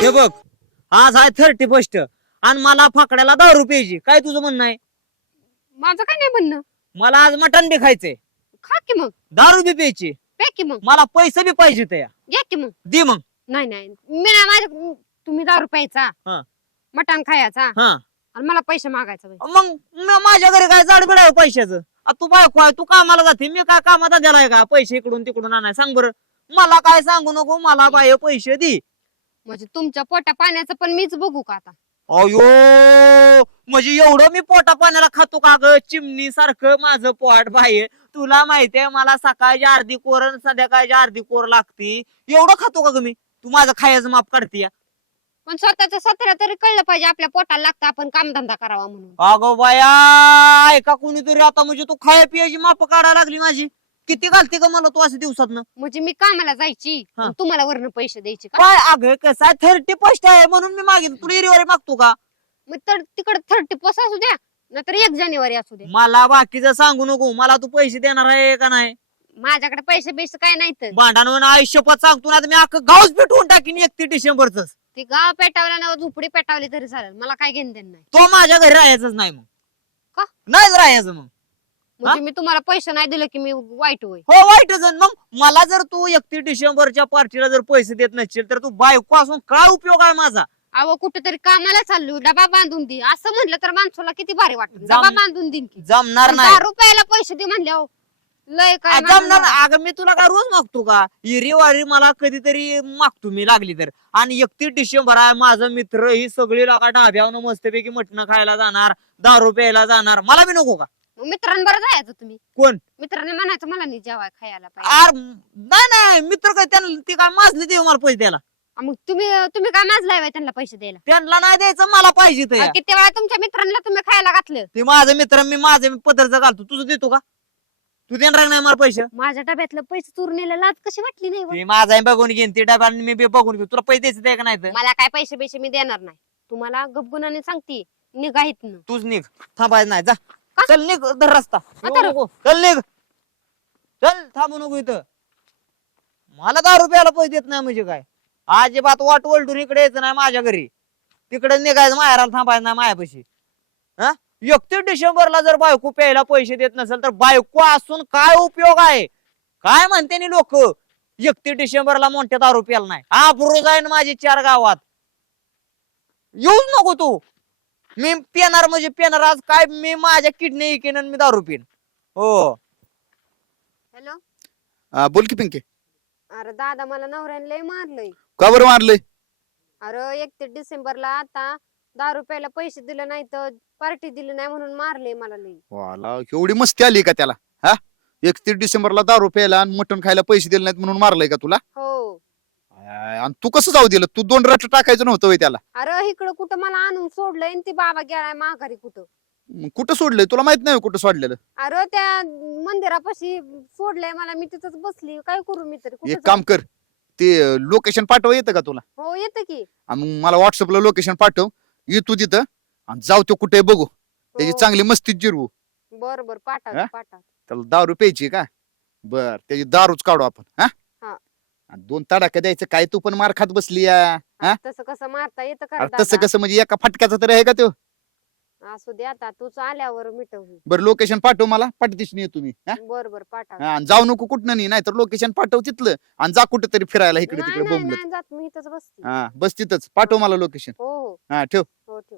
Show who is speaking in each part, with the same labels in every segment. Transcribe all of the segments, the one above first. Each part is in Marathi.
Speaker 1: हे बघ, आज आहे 31 आणि मला फाकड्याला 10 रुपयाची. काय तुझं म्हणणं आहे?
Speaker 2: माझं काय नाही म्हणणं.
Speaker 1: मला आज मटण बी खायचंय,
Speaker 2: खा की मग,
Speaker 1: 10 रुपये प्यायची.
Speaker 2: पे की मग,
Speaker 1: मला पैसे बी पाहिजे त्या.
Speaker 2: घ्या की मग.
Speaker 1: दे मग.
Speaker 2: नाही नाही मी नाही, माझ्या तुम्ही 10 रुपयाचा
Speaker 1: हा.
Speaker 2: मटण खायचा
Speaker 1: हा
Speaker 2: आणि मला पैसे मागायचा बाई.
Speaker 1: मग माझ्या घरी काय जाड बिडाय पैशाचं? तू बायको आहे, तू कामाला जाते, मी काय कामात गेलाय का पैसे इकडून तिकडून आणाय? सांग बरं. मला काय सांगू नको, मला बाय पैसे दे.
Speaker 2: म्हणजे तुमच्या पोटा पाण्याचं पण मीच बघू का आता?
Speaker 1: अयो, म्हणजे एवढं मी पोटा पाण्याला खातो का ग? चिमणी सारखं माझं पोट बाहेर. तुला माहितीये मला सकाळची अर्धी कोर आणि संध्याकाळची अर्धी कोर लागती. एवढं खातो का ग मी? तू माझं खायचं माप काढतीय.
Speaker 2: पण स्वतःच स्वतःला तरी कळलं पाहिजे आपल्या पोटाला लागतं आपण कामधंदा करावा म्हणून.
Speaker 1: अगो बाया, ऐका कोणीतरी आता, म्हणजे तू खाया पियाची माप काढायला लागली माझी. किती घालते का मला तू असं दिवसात?
Speaker 2: म्हणजे मी कामाला जायची
Speaker 1: हा.
Speaker 2: आणि तुम्हाला वरनं पैसे द्यायचे का?
Speaker 1: काय अगं, कसं आहे 31 आहे म्हणून मी मागितलं. तुला इरीवारी मागतो का?
Speaker 2: मग तर तिकडे 30 असू द्या नाहीतर 1 जानेवारी असू द्या.
Speaker 1: मला बाकीचं सांगू नको. मला तू पैसे देणार आहे का नाही?
Speaker 2: माझ्याकडे पैसे बिसे काय नाही तर.
Speaker 1: भांडण आयुष्यपत सांगतो ना, मी अख्खं गावच पेटवून टाकीन 31 डिसेंबरच.
Speaker 2: ते गाव पेटावल्या ना झोपडी पेटावली तरी चालेल, मला काय घेणं देणं नाही.
Speaker 1: तो माझ्या घरी राहायचंच नाही. मग
Speaker 2: का?
Speaker 1: नाहीच राहायचं मग.
Speaker 2: म्हणजे मी तुम्हाला पैसे नाही दिले की मी वाईट होय?
Speaker 1: हो, वाईटच आहे. मग मला जर तू 31 डिसेंबरच्या पार्टीला जर पैसे देत नसशील तर तू बायको असून काय उपयोग आहे माझा?
Speaker 2: अहो कुठेतरी कामाला चाललो, डबा बांधून दे असं म्हणलं तर माणसाला किती भारी वाटत.
Speaker 1: जम-
Speaker 2: डबा बांधून देईन की.
Speaker 1: जमणार
Speaker 2: पण
Speaker 1: नाही.
Speaker 2: 10 रुपयाला पैसे दे म्हणले अहो, लय काय
Speaker 1: जमणार.
Speaker 2: माझं-
Speaker 1: अगं मी तुला काय रोज मागतो का? इरीवारी मला कधीतरी मागतो मी लागली तर. आणि 31 डिसेंबर आहे, माझं मित्र ही सगळी लोक ढाब्यावर मस्तपैकी मटण खायला जाणार, 10 रुपयाला जाणार. मला बी नको का?
Speaker 2: मग मित्रांबरोबर जायचं तुम्ही.
Speaker 1: कोण?
Speaker 2: मित्रांनी म्हणायचं मला नाही जेवाय खायला पाहिजे.
Speaker 1: आर नाही नाही, मित्र काय त्यांना ती काय माजली देऊ मला पैसे द्यायला?
Speaker 2: मग तुम्ही काय माजलाय बाई त्यांना पैसे द्यायला?
Speaker 1: त्यांना नाही द्यायचं, मला पाहिजे तर.
Speaker 2: किती वेळा तुमच्या मित्रांना तुम्ही खायला घातलं?
Speaker 1: ते माझं मित्र, मी माझं पदरचं घालतो. तुझं देतो का? तू देणार नाही मला पैसे?
Speaker 2: माझ्या डब्यातलं पैसे चोरून नेलं, लाज कशी वाटली नाही बरं?
Speaker 1: ते माझा बघून घेईन ते डबा, मी बी बघून घेऊ. तुला पैसे द्यायचे ते का नाही तर?
Speaker 2: मला काय पैसे पैसे मी देणार नाही तुम्हाला. गपगुणाने सांगते, निघा इथनं.
Speaker 1: तूच निघ, थांबायचं नाही. जा चल, निघ. धर रस्ता.
Speaker 2: आता
Speaker 1: येऊ नको. चल निघ, चल. थांबू नको इथं. मला 10 रुपयाला पैसे देत नाही म्हणजे काय? अजिबात वाट वलटून इकडे यायचं नाही माझ्या घरी. तिकडे निघायचं, माहेराला थांबायचं नाही मायापाशी. हा, 31 डिसेंबरला जर बायको प्यायला पैसे देत नसेल तर बायको असून काय उपयोग आहे? काय म्हणते नी लोक, 31 डिसेंबरला मोठ्या 10 रुपयाला नाही. आबरू जाईन माझी 4 गावात. येऊच नको तू. मी पेणार म्हणजे पेणार. आज काय मी माझ्या किडनी इकेन आणि मी 10 रुपये. हो.
Speaker 2: हॅलो.
Speaker 3: बोल की पिंके.
Speaker 2: अरे दादा, मला नवऱ्याने लय मारलंय.
Speaker 3: का बरं मारलंय?
Speaker 2: अरे 31 डिसेंबरला आता 10 रुपयाला पैसे दिले नाही तर पार्टी दिली नाही म्हणून मारले मला लय.
Speaker 3: वाला, एवढी मस्ती आली का त्याला? हा, 31 डिसेंबरला 10 रुपयाला आणि मटण खायला पैसे दिले नाहीत म्हणून मारलंय का तुला?
Speaker 2: हो.
Speaker 3: आणि तू कसं जाऊ दिलं? तू 2 रट टाकायचं नव्हतं व्हय त्याला?
Speaker 2: अरे इकडं कुठं मला आणून सोडलंय आणि ती बाबा गेलाय माघारी कुठं.
Speaker 3: मग कुठं सोडलंय? तुला माहित नाही कुठं सोडलेलं?
Speaker 2: अरे त्या मंदिरापाशी सोडलंय मला, मी तिथंच बसली. काय करू मी तरी? कुठं
Speaker 3: एक काम कर, ते लोकेशन पाठव. येतं का तुला?
Speaker 2: जाऊ? हो येतं की.
Speaker 3: मग मला व्हॉट्सअपला लोकेशन पाठव. ये तू तिथं आणि जाऊ तो कुठे बघू. त्याची
Speaker 2: हो.
Speaker 3: चांगली मस्ती जिरवू.
Speaker 2: बर बर, पाठव
Speaker 3: हा?
Speaker 2: पाठव.
Speaker 3: त्याला दारू प्यायची का? बर, त्याची दारूच काढू आपण. हा,
Speaker 2: हा.
Speaker 3: आणि 2 तडाखा द्यायचं काय? तू पण मार खात बसली या. हा?
Speaker 2: तसं कसं मारता येतं का रे
Speaker 3: अरे तसं
Speaker 2: दादा?
Speaker 3: कसं? म्हणजे एका फटक्याचा तरी आहे का तो?
Speaker 2: असू दे, आता तूच आल्यावर मिटवू.
Speaker 3: बरं, लोकेशन पाठव मला. पाठतीच नाही तुम्ही.
Speaker 2: बर बर, पाठव.
Speaker 3: आणि जाऊ नको कुठं नाही, नाहीतर लोकेशन पाठव तिथलं आणि जा कुठं तरी फिरायला इकडे
Speaker 2: नाही
Speaker 3: तिकडे
Speaker 2: नाही
Speaker 3: बोंबलत.
Speaker 2: नाही जात, मी इथंच बसते.
Speaker 3: हा, बस तिथंच पाठव मला लोकेशन.
Speaker 2: हो हो
Speaker 3: हा, ठेव.
Speaker 2: हो, ठेव.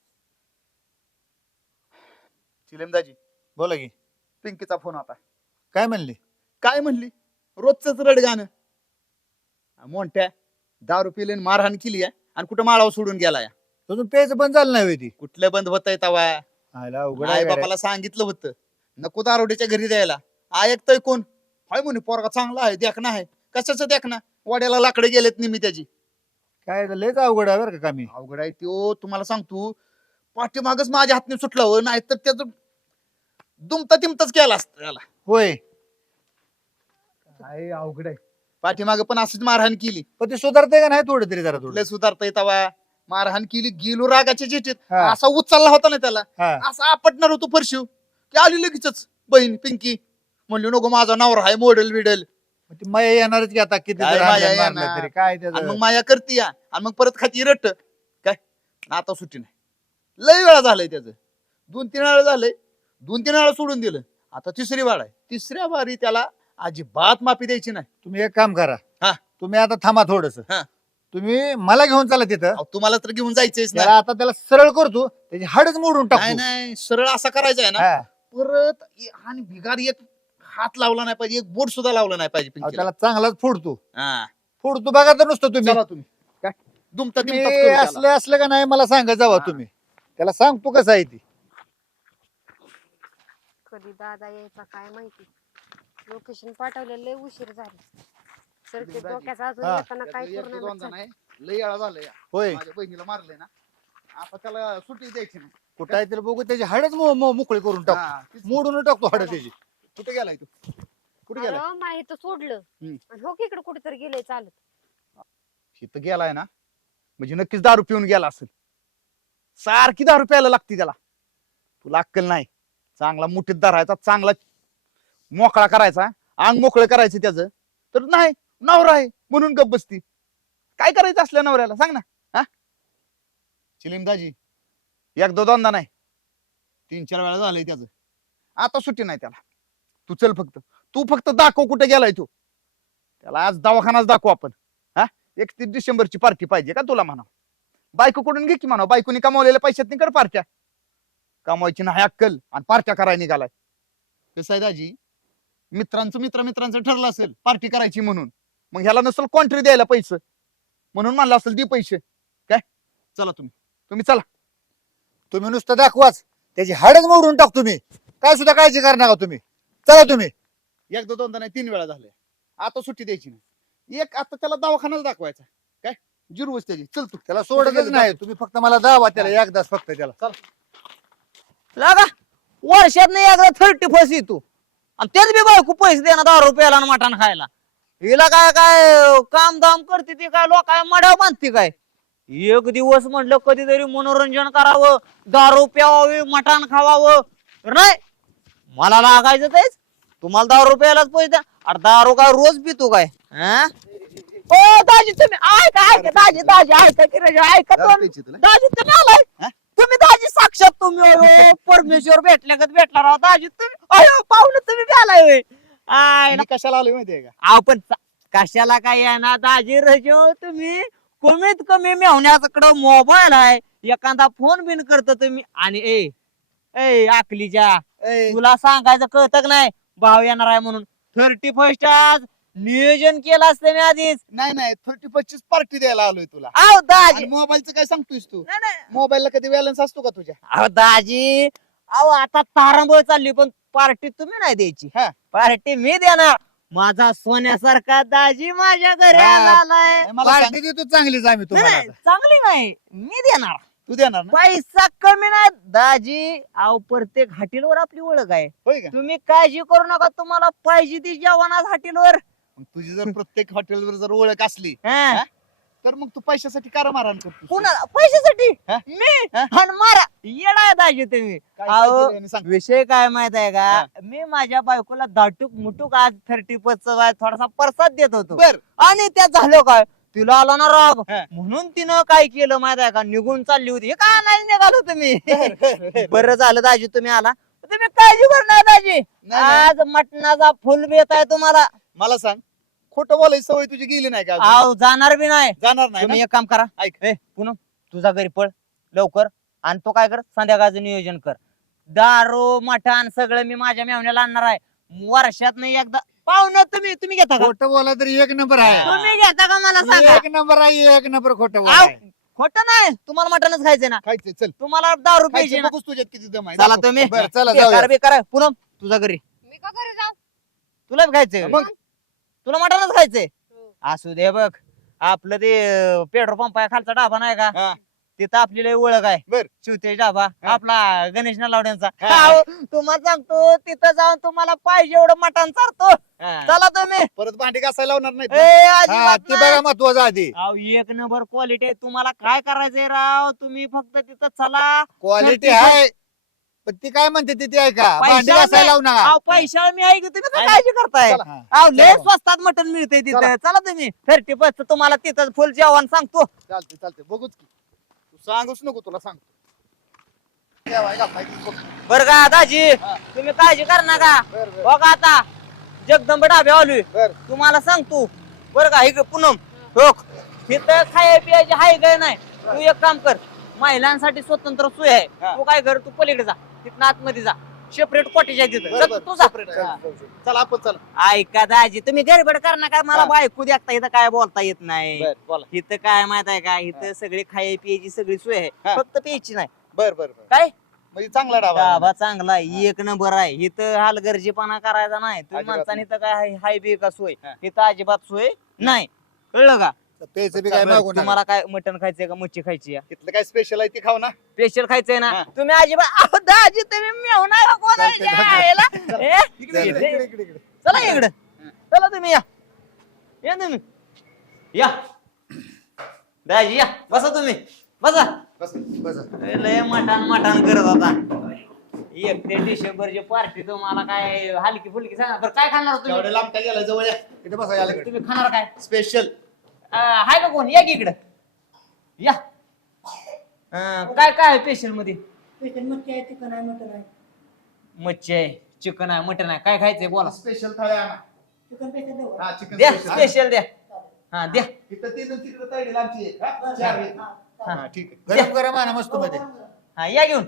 Speaker 3: चिलेमदाजी,
Speaker 4: बोला की.
Speaker 3: पिंकीचा फोन होता.
Speaker 4: काय म्हणले?
Speaker 3: काय म्हणली? रोजच रडगाणं. मोठ्या 10 रुपये मारहाण केली आहे आणि कुठं माळावर सोडून गेलाय.
Speaker 4: अजून प्यायचं बंद झालं नाही होय ती?
Speaker 3: कुठलं बंद होतंय तवा?
Speaker 4: आयला अवघड
Speaker 3: आई
Speaker 4: आहे गाड्या.
Speaker 3: बापाला सांगितलं होतं नको दारोड्याच्या घरी द्यायला. ऐकतय कोण? हाय म्हणे पोरगा चांगला आहे, देखना आहे. कशाचं देखना? वाड्याला लाकडे गेलेत निमी त्याची.
Speaker 4: काय लयच अवघड आहे बरं का कमी.
Speaker 3: अवघड आहे त्यो. तुम्हाला सांगतो, पाठीमागच माझ्या हातने सुटला हो, नाही तर त्याचं दुमता तिमताच केला असत त्याला.
Speaker 4: होय. काय अवघड आहे.
Speaker 3: पाठीमाग पण अशीच मारहाण केली.
Speaker 4: पण ते सुधारते का नाही थोडं तरी जरा थोडं?
Speaker 3: कुठलं सुधारता येतावा? मारहाण केली, गेलो रागाच्या चिठीत.
Speaker 4: हा.
Speaker 3: असा उचलला होता ना त्याला,
Speaker 4: हा.
Speaker 3: असा आपटणार होतो फरशिव की आली लगेचच बहीण पिंकी. म्हणली नको माझा नवरा आहे मॉडेल बिडेल.
Speaker 4: ती माया येणारच की आता किती
Speaker 3: काय
Speaker 4: जर
Speaker 3: माया
Speaker 4: आणलं मारलं
Speaker 3: येणार?
Speaker 4: तरी काय
Speaker 3: आणि
Speaker 4: त्याचं
Speaker 3: मग माया करती या आणि मग परत खाती रट्ट काय आता सुट्टी नाही लय वेळा झालंय त्याचं 2-3 वेळा झालंय 2-3 वेळा सोडून दिलं आता तिसरी वार आहे तिसऱ्या वारी त्याला अजिबात माफी द्यायची नाही
Speaker 4: तुम्ही एक काम करा
Speaker 3: हा.
Speaker 4: तुम्ही आता थांबा थोडस
Speaker 3: हा.
Speaker 4: तुम्ही मला घेऊन चला तिथं
Speaker 3: अहो, तुम्हाला तर घेऊन जायचंच ना
Speaker 4: त्याला आता त्याला सरळ करतो त्याची हाडच मोडून
Speaker 3: नाही
Speaker 4: टाकतो
Speaker 3: नाही सरळ असा करायचा आहे ना
Speaker 4: हा.
Speaker 3: परत आणि भिगार एक हात लावला नाही पाहिजे एक बोट सुद्धा लावला नाही पाहिजे
Speaker 4: अहो,
Speaker 3: पिंकीला.
Speaker 4: त्याला चांगलाच फोडतो
Speaker 3: हा.
Speaker 4: फोडतो बघा तर नुसतं तुम्ही
Speaker 3: चला तुम्ही काय दुमता
Speaker 4: तुम्ही
Speaker 3: तिमता करू त्याला.
Speaker 4: असलं असलं का नाही मला सांगा जावा
Speaker 3: हा.
Speaker 4: तुम्ही त्याला सांगतो कसं आहे ती
Speaker 2: कधी दादा यायचा काय माहिती लोकेशन पाठवलेलं लय उशीर झाला सर ते
Speaker 3: दाजी.
Speaker 2: डोक्याचा अजून
Speaker 4: हा.
Speaker 2: येताना काय
Speaker 3: त्याचं एक
Speaker 2: करू
Speaker 3: दोनदा
Speaker 2: नका.
Speaker 3: नाही लय वेळा झालंय
Speaker 4: होय
Speaker 3: माझ्या बहिणीला मारलंय ना आता त्याला सुट्टी द्यायची नाही
Speaker 4: कुठं आहे तरी बघू त्याची हाडच मोकळी करून टाकतो
Speaker 3: हा, तीच-
Speaker 4: मोडून टाकतो हाड त्याची
Speaker 3: कुठे गेलाय तू कुठे गेलाय
Speaker 2: अरे माही तर सोडलं
Speaker 3: हम्म.
Speaker 2: आणि हो की इकडे कुठेतरी गेलंय चालत
Speaker 3: इथं गेलाय ना म्हणजे नक्कीच दारू पिऊन गेला असेल सारखी दारू प्यायला लागते त्याला तुला अक्कल नाही चांगला मुठीत धरायचा चांगला मोकळा करायचा अंग मोकळं करायचं त्याचं तर नाही नवरा आहे म्हणून गप बसती काय करायचं असल्या नवऱ्याला सांग ना हा चिलिमदाजी एकदा दोनदा नाही 3-4 वेळा झालंय त्याचं आता सुट्टी नाही त्याला तू चल तू फक्त दाखव कुठे गेलाय तू त्याला आज दवाखानाच दाखवू आपण हा 31 डिसेंबरची पार्टी पाहिजे का तुला म्हणा बायकोकडून घे की म्हणा बायकोनी कमावलेल्या पैशात कर पार्ट्या कमवायची नाही अक्कल आणि पार्ट्या करायला निघालाय कसं आहे दाजी मित्रांचं ठरलं असेल पार्टी करायची म्हणून मग ह्याला नसेल कॉन्ट्री द्यायला पैसे म्हणून म्हणलं असेल दे पैसे काय चला तुम्ही चला
Speaker 4: तुम्ही नुसतं दाखवाच त्याची हाडच मोडून टाकतो मी काय सुद्धा काळजी कर नका तुम्ही चला तुम्ही
Speaker 3: एकदा दोनदा नाही 3 वेळा झाले आता सुट्टी द्यायची नाही एक आता त्याला दवाखानाच दाखवायचा काय जिरवच त्याची चल तू
Speaker 4: त्याला सोडतच नाही तुम्ही फक्त मला दावा त्याला एकदाच फक्त त्याला
Speaker 1: लागा वर्षात नाही एकदा 31 येतो आणि तेच बी बायको पैसे देणार दारू प्यायला आणि मटण खायला हिला काय काय काम धाम करते ती काय लोक काय मड्या बांधते काय एक दिवस म्हटलं कधीतरी मनोरंजन करावं दारू प्यावावी मटण खावावं तर नाही मला लागायचं तेच तुम्हाला दारू प्यायलाच पैसे द्या अरे दारू काय रोज पितो काय हा? ओ दाजी तुम्ही ऐका दाजी ऐका की रे, ऐका
Speaker 3: दारू
Speaker 1: दोन-
Speaker 3: प्यायची तुला?
Speaker 1: दाजी तुम्ही आलाय
Speaker 3: हा?
Speaker 1: तुम्ही दाजी साक्षात तुम्ही अयो, परमेश्वर भेटल्यागत भेटला राव दाजी तुम्ही अयो पाहुणे तुम्ही बी आलाय होय. आय ना.
Speaker 3: मी कशाला आलोय माहितीये का
Speaker 1: अहो पण कशाला काय आहे ना दाजी रजो तुम्ही कमीत कमी मेहण्याकडे मोबाईल आहे एखादा फोन बिन करत तुम्ही आणि ए आकलीच्या
Speaker 3: ए,
Speaker 1: तुला सांगायचं कळत नाही भाव येणार आहे म्हणून 31 आज नियोजन केलं असतं मी आधीच
Speaker 3: नाही 35 पार्टी द्यायला आलोय तुला
Speaker 1: अहो दाजी
Speaker 3: मोबाईलचं काय सांगतोयस तू
Speaker 1: नाही, नाही.
Speaker 3: मोबाईलला कधी बॅलन्स असतो का तुझ्या
Speaker 1: अहो दाजी अहो आता तारांबळ चालली पण पार्टी तुम्ही नाही द्यायची
Speaker 3: हा.
Speaker 1: पार्टी मी देणार माझा सोन्यासारखा दाजी माझ्या घरी
Speaker 3: हा.
Speaker 1: आलाय
Speaker 3: नाही, मला सांग,
Speaker 4: पार्टी देतो चांगलीच आम्ही
Speaker 1: नाही,
Speaker 4: तुम्हाला
Speaker 1: नाही, चांगली नाही मी देणार
Speaker 3: तू देणार ना
Speaker 1: पैसा कमी नाही दाजी अहो प्रत्येक हॉटेलवर आपली ओळख आहे
Speaker 3: होय का
Speaker 1: तुम्ही काळजी करू नका तुम्हाला पाहिजे ती जेवण आज हॉटेलवर
Speaker 3: मग तुझी जर प्रत्येक हॉटेलवर जर ओळख असली
Speaker 1: हा.
Speaker 3: तर मग तू पैशासाठी कार मारहाण करतो
Speaker 1: कुणाला पैशासाठी
Speaker 3: हा?
Speaker 1: मी
Speaker 3: हा?
Speaker 1: आणि मारा येडा आहे दाजी तुम्ही
Speaker 3: काय
Speaker 1: अहो,
Speaker 3: केलंय आणि सांग.
Speaker 1: विषय काय माहित आहे का
Speaker 3: हा.
Speaker 1: मी माझ्या बायकोला दाटूक मुटूक आज 31 थोडासा प्रसाद देत होतो
Speaker 3: बर
Speaker 1: आणि त्यात झालं काय तिला आला ना राग
Speaker 3: हा.
Speaker 1: म्हणून तिनं काय केलं माहित आहे का निघून चालली होती हे काय नाही निघालो तुम्ही बरं झालं दाजी तुम्ही आला तुम्ही काळजी करणार दाजी
Speaker 3: नाही.
Speaker 1: आज मटणाचा फुल बेत आहे तुम्हाला
Speaker 3: मला सांग खोटं बोलायची सवय तुझी गेली नाही का अजून?
Speaker 1: आव जाणार बी नाही
Speaker 3: जाणार नाही
Speaker 1: तुम्ही
Speaker 3: ना?
Speaker 1: एक काम करा
Speaker 3: ऐक.
Speaker 1: पुन्हा तुझा घरी पळ लवकर आणि तो काय कर संध्याकाळचं नियोजन कर दारू मटण सगळं मी माझ्या मेहण्याला आणणार आहे वर्षात नाही एकदा पाहुणं तुम्ही घेता का
Speaker 4: खोटं बोला तरी एक नंबर आहे
Speaker 1: तुम्ही घेता का मला सांगा
Speaker 4: एक नंबर आहे एक नंबर खोटं
Speaker 1: आव,
Speaker 4: बोला
Speaker 1: खोटं नाही तुम्हाला मटणच खायचंय ना
Speaker 3: खायचंय चल
Speaker 1: तुम्हाला दारू प्यायची
Speaker 3: खायचंय
Speaker 1: ना
Speaker 3: बघूच तुझ्यात किती दम आहे
Speaker 1: चला
Speaker 3: दाखव.
Speaker 1: तुम्ही
Speaker 4: बरं चला
Speaker 1: बेकार
Speaker 4: जाऊया
Speaker 1: बेकार पुनम तुझा घरी
Speaker 2: मी का घरी जाऊ
Speaker 1: तुला बी खायचंय
Speaker 3: मग?
Speaker 1: तुला मटणच खायचंय
Speaker 2: हो.
Speaker 1: असू दे बघ आपलं ते पेट्रोल पंप आहे खालचा डाबा नाही का
Speaker 3: हा.
Speaker 1: तिथं आपली लय ओळख आहे
Speaker 3: बर.
Speaker 1: शिवतेज डाबा
Speaker 3: हा.
Speaker 1: आपला गणेश नलावड्यांचा
Speaker 3: हा.
Speaker 1: अहो, तुम्हाला सांगतो तिथं जाऊन तुम्हाला पाहिजे एवढं मटण चारतो चला तुम्ही
Speaker 3: परत भांडी घासायला लावणार नाही
Speaker 1: ए,
Speaker 4: हा
Speaker 1: अजिबात
Speaker 4: ते
Speaker 1: नाही.
Speaker 4: बघा महत्वाचं आधी
Speaker 1: अहो, एक नंबर क्वालिटी आहे तुम्हाला काय करायचंय राव तुम्ही फक्त तिथं चला
Speaker 4: क्वालिटी
Speaker 1: 31
Speaker 4: आहे पण ती काय म्हणते ती ऐका
Speaker 1: पैशाला
Speaker 4: भांडी घासायला लावू नका
Speaker 1: अहो, पैशाला मी ऐकतो तुम्ही काय काळजी करताय
Speaker 3: चला.
Speaker 4: हा.
Speaker 1: अहो लय
Speaker 4: चला.
Speaker 1: स्वस्तात मटण मिळतंय तिथं चला तुम्ही 30% तुम्हाला तिथं फुल जेवण सांगतो
Speaker 3: चालते चालते बघूच की तू सांगूच नको तुला सांगतो जेवाय घालायचं बघ.
Speaker 1: बर का दाजी
Speaker 3: हा.
Speaker 1: तुम्ही काळजी कर नका
Speaker 3: बर बर
Speaker 1: बघा आता जगदंब डाबे आलोय
Speaker 3: बर
Speaker 1: तुम्हाला सांगतो बरं का इकडे पूनम रोख तिथं खाय पियाची हाय काय नाही तू एक काम कर महिलांसाठी स्वतंत्र सोय आहे
Speaker 3: हा.
Speaker 1: तू काय कर तू पलीकडे जा तिथं आतमध्ये जा सेपरेट कॉटेज आहे तिथं
Speaker 3: बर,
Speaker 1: चल,
Speaker 3: बर.
Speaker 1: तू जा
Speaker 3: Separate आहे. चला आपण चला
Speaker 1: ऐका दाजी तुम्ही गडबड कर नका मला
Speaker 3: हा.
Speaker 1: बायको देखता इथं काय बोलता येत नाही
Speaker 3: बर बोला
Speaker 1: इथं काय माहित आहे का इथं सगळी खाय पियाची सगळी सोय आहे
Speaker 3: हा.
Speaker 1: फक्त प्यायची नाही
Speaker 3: बर बर बर
Speaker 1: काय
Speaker 3: म्हणजे चांगला डाबा आहे.
Speaker 1: डाबा चांगला आहे एक नंबर आहे इथं हलगर्जीपणा करायचा नाही तुम्ही
Speaker 3: अजिबात
Speaker 1: माणसाने इथं काय हाय बी का सोय
Speaker 3: हा.
Speaker 1: इथं अजिबात सोय नाही कळलं का
Speaker 4: प्यायचं बी काय मागू नका
Speaker 1: तुम्हाला काय मटण खायचंय का मच्छी खायची
Speaker 3: इथलं काय स्पेशल आहे ती खाऊ ना
Speaker 1: स्पेशल खायचंय ना
Speaker 3: हा.
Speaker 1: तुम्ही अजिबात अहो, दाजी तुम्ही मेवणार का कोण आहे?
Speaker 4: चालतंय, चालतंय.
Speaker 1: यायला? ए,
Speaker 3: इकडे
Speaker 4: चला,
Speaker 3: इकडे.
Speaker 4: इकडे, इकडे, इकडे.
Speaker 1: चला इकडं चला तुम्ही या या तुम्ही या दाजी या बसा तुम्ही बसा
Speaker 3: बस
Speaker 4: बस
Speaker 1: ए, लय मटान मटान करत होता 1 डिसेंबरची पार्टी तुम्हाला काय हलकी फुलकी सांगा बरं काय खाणार
Speaker 3: एवढ्या
Speaker 1: तुम्ही
Speaker 3: लांब काय गेला जवळ या
Speaker 4: इथे बसा याला इकडे.
Speaker 1: तुम्ही खाणार काय
Speaker 3: स्पेशल
Speaker 1: हाय का कोण या की इकडं या काय काय स्पेशल मध्ये
Speaker 5: मच्छी आहे चिकन आहे मटन आहे
Speaker 1: मच्छी आहे चिकन आहे मटन आहे काय खायचंय बोला
Speaker 3: स्पेशल थाळी आणा
Speaker 5: चिकन पैसे देऊ
Speaker 3: हा चिकन
Speaker 1: द्या
Speaker 3: स्पेशल
Speaker 1: स्पेशल द्या हा द्या
Speaker 3: इथं तिथं तिकडे तळी लांबची आहे. हा, चार आहे. हा ठीक आहे
Speaker 4: गरम गरम आणा मस्त मध्ये
Speaker 1: हा या घेऊन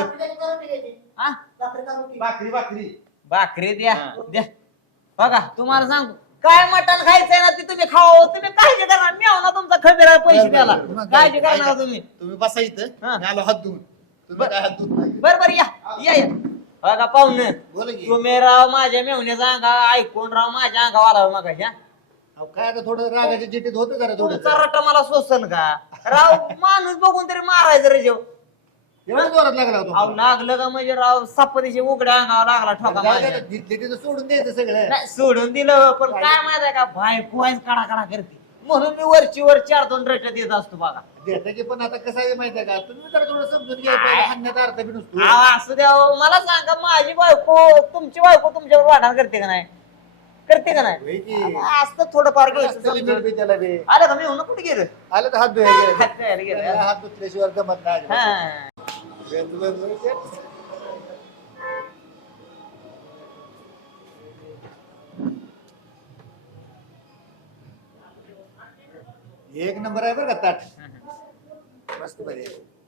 Speaker 1: हा
Speaker 3: भाकरी भाकरी
Speaker 1: भाकरी द्या
Speaker 3: हा.
Speaker 1: द्या बघा तुम्हाला सांगतो काय मटण खायचंय ना ते तुम्ही खाओ तुम्ही काळजी करा मी आहो ना तुमचा खबीर आहे पैसे द्यायला काळजी करणार तुम्ही
Speaker 3: तुम्ही बसा इथं
Speaker 1: हा.
Speaker 3: मी आलो हात धुवून तुम्ही काय हात धुत नाही
Speaker 1: बर बर या या या बघा पाहुणे
Speaker 3: बोला की
Speaker 1: तुम्ही राव माझ्या मेवण्याचा अंगा ऐकून राव माझ्या अंगावर आला मग
Speaker 4: अहो, काय आता थोडं रागाच्या चिठीत होतं जरा थोडं
Speaker 1: तुमचा रट्टा मला सोसन का राव माणूस बघून तरी मारायचं रे जेव
Speaker 4: एवढं जोरात लागला होता
Speaker 1: अहो लागलं का म्हणजे राव सापतीशी उघड्या अंगावर लागला ठोका माझ्या.
Speaker 4: तिथं सोडून द्यायचं सगळं
Speaker 1: नाही, सोडून दिलं पण काय माहित आहे का बायको आहेच काढा काढा करते म्हणून मी वरची वर 4-2 रट देत असतो बघा
Speaker 4: देतं की पण आता कसं आहे माहिती आहे का तुम्ही जरा थोडं समजून घ्या पाहिजे हाणण्याचा अर्थ बी नसतो
Speaker 1: अहो, असू द्या हो. मला सांगा माझी बायको तुमची बायको तुमच्यावर वाढाण करते का नाही करते का नाही
Speaker 4: होय की.
Speaker 1: असतं थोडंफार घ्यायचं
Speaker 4: असतं limit
Speaker 1: समजून.
Speaker 4: बी त्याला बी.
Speaker 1: आलं का मी म्हणून कुठे गेलं
Speaker 4: आलं तर हात धुवायचे
Speaker 1: हात तयार गेलं.
Speaker 4: हात धुतल्याशिवाय जमत नाही अजिबात.
Speaker 1: हा.
Speaker 4: एक नंबर आहे बरं का ताट मस्त बरे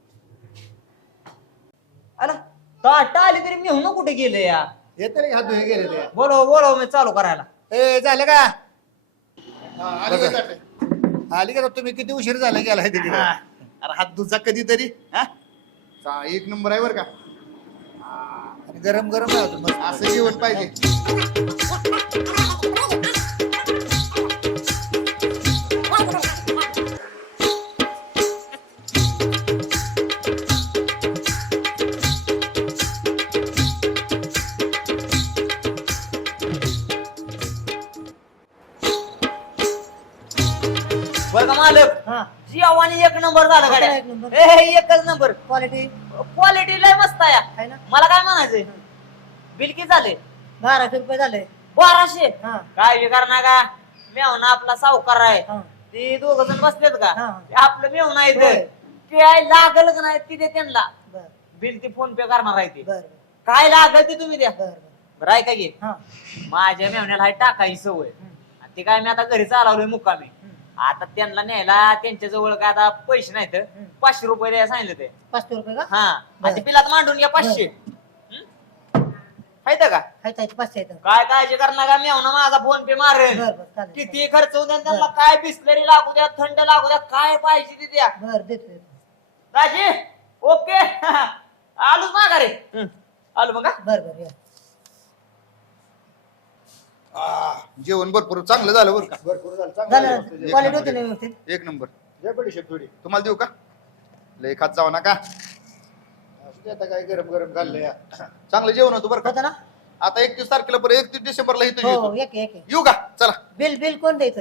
Speaker 1: आला ताटा आली तरी मी म्हणून कुठे गेले या
Speaker 4: येते रे हात धुवे गेले ते
Speaker 1: बोलव मी चालू करायला
Speaker 4: ए झालं का
Speaker 3: हा, आली का ताटं?
Speaker 4: आली का तुम्ही किती उशीर झाला गेला तिकडे
Speaker 3: हा. अरे हात धुचा कधीतरी हा एक नंबर आहे बरं का
Speaker 4: आणि गरम गरम आहे होतं मस्त
Speaker 3: असं जेवण पाहिजे
Speaker 1: बरं का मालक
Speaker 5: हा
Speaker 1: जेवण एक नंबर झालं
Speaker 5: एक
Speaker 1: गाड्या
Speaker 5: नंबर.
Speaker 1: एकच नंबर
Speaker 5: क्वालिटी
Speaker 1: क्वालिटी लय मस्त आहे
Speaker 5: आहे ना
Speaker 1: मला काय म्हणायचंय बिल किती झाले
Speaker 5: 1200 रुपये झाले
Speaker 1: 1200
Speaker 5: हा
Speaker 1: काय करणार का मेवना आपला सावकार आहे
Speaker 5: हा
Speaker 1: ते 2 जण बसलेत का
Speaker 5: हा.
Speaker 1: ते आपलं मेवना
Speaker 5: होय.
Speaker 1: इथं काय लागल का नाही तिथे त्यांना
Speaker 5: बर
Speaker 1: बिल ती फोन पे करणार आहे ते
Speaker 5: बर
Speaker 1: काय लागल ते तुम्ही द्या
Speaker 5: बर
Speaker 1: बरं आहे का घे
Speaker 5: हा
Speaker 1: माझ्या मेवण्याला हाय टाकायची सवय आणि ते काय मी आता घरी चालवलोय मुक्कामी आता त्यांना न्यायला त्यांच्या जवळ काय आता पैसे नाहीत 500 रुपये द्यायला सांगितलं ते
Speaker 5: 500 रुपये का
Speaker 1: हा
Speaker 5: बरं.
Speaker 1: आणि ते बिलात मांडून घ्या 500 माहित का
Speaker 5: हायत 500 आहेत
Speaker 1: काय काळजी करणार का मेवना माझा फोन पे मारेल
Speaker 5: बर बर चालेल
Speaker 1: किती खर्च होऊ द्या त्यांना काय बिस्लरी लागू द्या थंड लागू द्या काय पाहिजे ते द्या
Speaker 5: बर देतो
Speaker 1: राजी ओके आलोच माघारी आलो मग हा?
Speaker 5: बर बर या
Speaker 3: जेवण भरपूर चांगलं झालं बरं का
Speaker 4: भरपूर झालं चांगलं
Speaker 5: झालं
Speaker 4: झालं.
Speaker 5: क्वालिटी होती ना व्यवस्थित
Speaker 3: एक नंबर
Speaker 4: द्या बडीशेप थोडी
Speaker 3: तुम्हाला देऊ का लय खात जाऊ नका
Speaker 4: असू दे आता काय गरम गरम खाल्लं या
Speaker 3: चांगलं जेवण होतं बरं का
Speaker 5: होतं ना
Speaker 3: आता 31 तारखेला परत 31 डिसेंबरला इथं
Speaker 5: हो
Speaker 3: येतो
Speaker 5: एक एक
Speaker 3: येऊ का चला
Speaker 5: बिल बिल कोण द्यायचं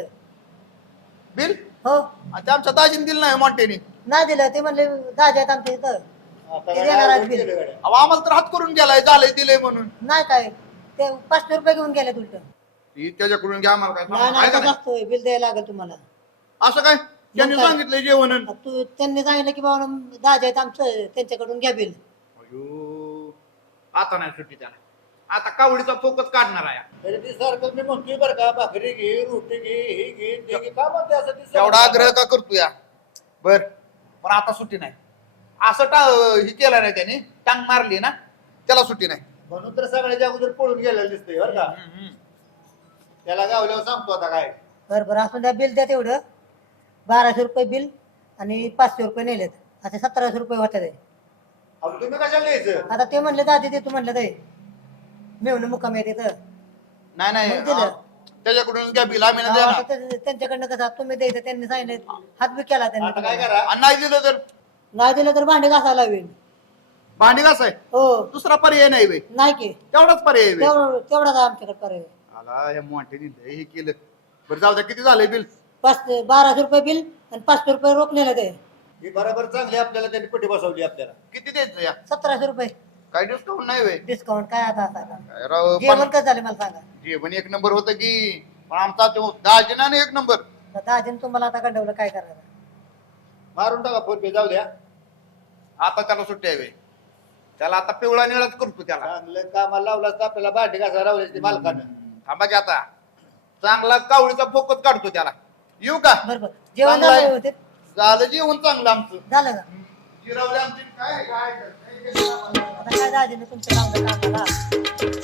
Speaker 3: बिल
Speaker 5: हो
Speaker 3: ते आमच्या दाजीने दिलं नाही मॉन्टेनी
Speaker 5: नाही दिलं ते म्हणले दादा आहेत आमच्या इथं
Speaker 4: आता
Speaker 5: ते
Speaker 4: काय
Speaker 5: देणार आहेत
Speaker 4: अवघड
Speaker 5: बिल.
Speaker 4: केलं गड्या.
Speaker 3: अहो, आम्हाला तर हात करून गेलाय झालंय दिलंय म्हणून
Speaker 5: नाही काय ते 500 रुपये घेऊन गेले उलट
Speaker 3: ती त्याच्याकडून घ्या आम्हाला काय
Speaker 5: नाही
Speaker 3: सांगू,
Speaker 5: नाही
Speaker 3: आहे का
Speaker 5: तसं
Speaker 3: नाही?
Speaker 5: असतोय बिल द्यायला लागेल तुम्हाला
Speaker 3: असं काय त्यांनी
Speaker 5: काय?
Speaker 3: सांगितलंय जेवण
Speaker 5: आता त्यांनी सांगितलं की बाबा दाजा आहेत आमचं त्यांच्याकडून घ्या बिल
Speaker 3: अयो, आता नाही सुट्टी त्याला आता कावडीचा फोकस काढणार आहे
Speaker 4: तरी ती सारखं मी म्हणतोय बरं का भाकरी घे रोटी घे हे घे ते घे का म्हणते असं ती
Speaker 3: एवढा आग्रह का करतो या बर पण आता सुट्टी नाही असं हे केलं नाही त्याने टांग मारली ना त्याला सुट्टी नाही
Speaker 4: म्हणून तर सगळ्याच्या अगोदर पळून गेलेलं दिसतंय बरं का त्याला गावल्यावर सांगतो आता काय
Speaker 5: बरं बरं असून द्या बिल द्या तेवढं 1200 रुपये बिल आणि 500 रुपये नेलेत आता 1700 रुपये होते ते.
Speaker 4: अहो तुम्ही कशाला द्यायचं
Speaker 5: आता ते म्हणले दादी ते तू म्हणलं ते मेवणं मुक्काम येते तर
Speaker 3: नाही नाही
Speaker 5: मग दिलं.
Speaker 3: त्याच्याकडून घ्या बिल आम्ही नाही देणार.
Speaker 5: त्यांच्याकडनं कसं तुम्ही द्यायचं त्यांनी सांगितलं हात बी केला
Speaker 4: आता काय
Speaker 5: त्यांनी
Speaker 4: करा
Speaker 3: आणि नाही दिलं तर
Speaker 5: नाही दिलं तर भांडे घासायला लावेल
Speaker 3: भांडी घास आहे
Speaker 5: हो
Speaker 3: दुसरा पर्याय नाही बे
Speaker 5: नाही की
Speaker 3: तेवढाच पर्याय बे
Speaker 5: तेवढाच आमच्याकडे पर्याय
Speaker 3: आला या मोठ्याने हे केलं बरं जाऊ द्या किती झालंय बिल
Speaker 5: 1200 रुपये बिल आणि 500 रुपये रोखलेलं ते
Speaker 4: ही बरोबर चांगली आपल्याला त्यांनी पट्टी बसवली आपल्याला
Speaker 3: किती द्यायचं या
Speaker 5: 1700 रुपये
Speaker 3: काय डिस्काउंट नाही बे
Speaker 5: डिस्काउंट काय आता असायला
Speaker 3: काय राव,
Speaker 5: जेवण कसं झालं मला सांगा
Speaker 3: जेवण एक नंबर होतं की पण आमचा तो दाजीनाने एक नंबर
Speaker 5: दाजीने तुम्हाला आता गंडवलं काय करायचं
Speaker 4: मारून टाका फोन पे जाऊ द्या
Speaker 3: आता त्याला सुट्टी आहे बे. त्याला आता पिवळा निळाच करतो त्याला
Speaker 4: चांगलं कामाला लावलं असतं आपल्याला भांडी घासायला लावली असती मालकानं
Speaker 3: थांबा की आता चांगला कावळीचा फोकस काढतो त्याला येऊ का
Speaker 5: बरं बरं जेवण
Speaker 3: चांगलं आहे.
Speaker 5: झालं होते
Speaker 3: झालं जेवण चांगलं आमचं
Speaker 5: झालं का
Speaker 3: जिरवले आमची काय
Speaker 5: आता काय दाजीने तुमचं लावलं कामाला